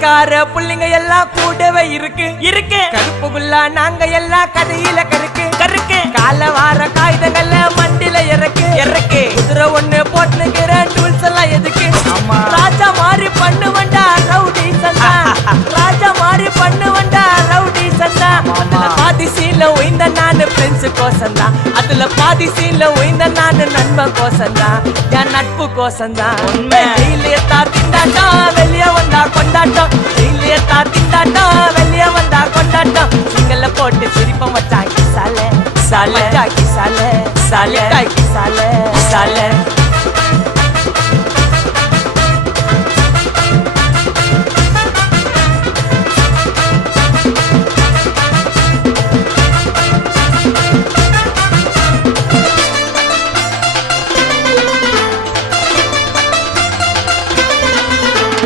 போலீஸ்கார புள்ளிங்க எல்லாம் கூடவே இருக்கு கருப்புக்குள்ள நாங்க எல்லாம் கதையில கருக்கு கால வார காகிதங்கள்ல மண்டில இறக்கு குதிரை ஒண்ணு போட்டுக்கிற டூல்ஸ் எல்லாம் எதுக்கு ராஜா மாதிரி பண்ணுவண்டா ரவுடி சந்தா ராஜா மாதிரி பண்ணுவண்டா ரவுடி சந்தா அதுல பாதி சீன்ல ஒய்ந்த நானு ஃப்ரெண்ட்ஸ் கோசந்தா அதுல பாதி சீன்ல ஒய்ந்த நானு நண்பன் கோசந்தா என் நட்பு கோசந்தா உண்மை ஜெயிலே தாத்திண்டாண்டா